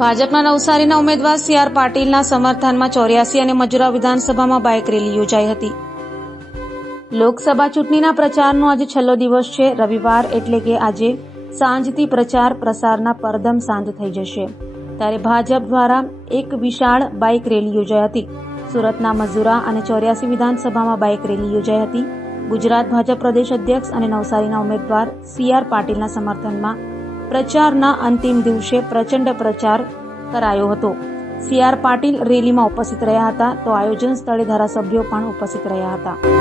ભાજપના નવસારીના ઉમેદવાર CR પાટીલના સમર્થનમાં 84 અને મજુરા વિધાનસભામાં બાઇક રેલી યોજાઈ હતી. લોકસભા ચૂંટણીના પ્રચારનો આજે છેલ્લો દિવસ છે. રવિવાર એટલે કે આજે સાંજથી પ્રચાર પ્રસારના પરદમ સાંજ થઈ જશે. ત્યારે ભાજપ દ્વારા એક વિશાળ બાઇક રેલી યોજાઈ હતી. સુરતના મજુરા અને 84 વિધાનસભામાં બાઇક રેલી યોજાઈ હતી. ગુજરાત ભાજપ પ્રદેશ અધ્યક્ષ અને નવસારીના ઉમેદવાર CR પાટીલના સમર્થનમાં પ્રચારના અંતિમ દિવસે પ્રચંડ પ્રચાર કરાયો હતો. CR પાટીલ રેલીમાં ઉપસ્થિત રહ્યા હતા તો આયોજન સ્થળે ધારાસભ્યો પણ ઉપસ્થિત રહ્યા હતા.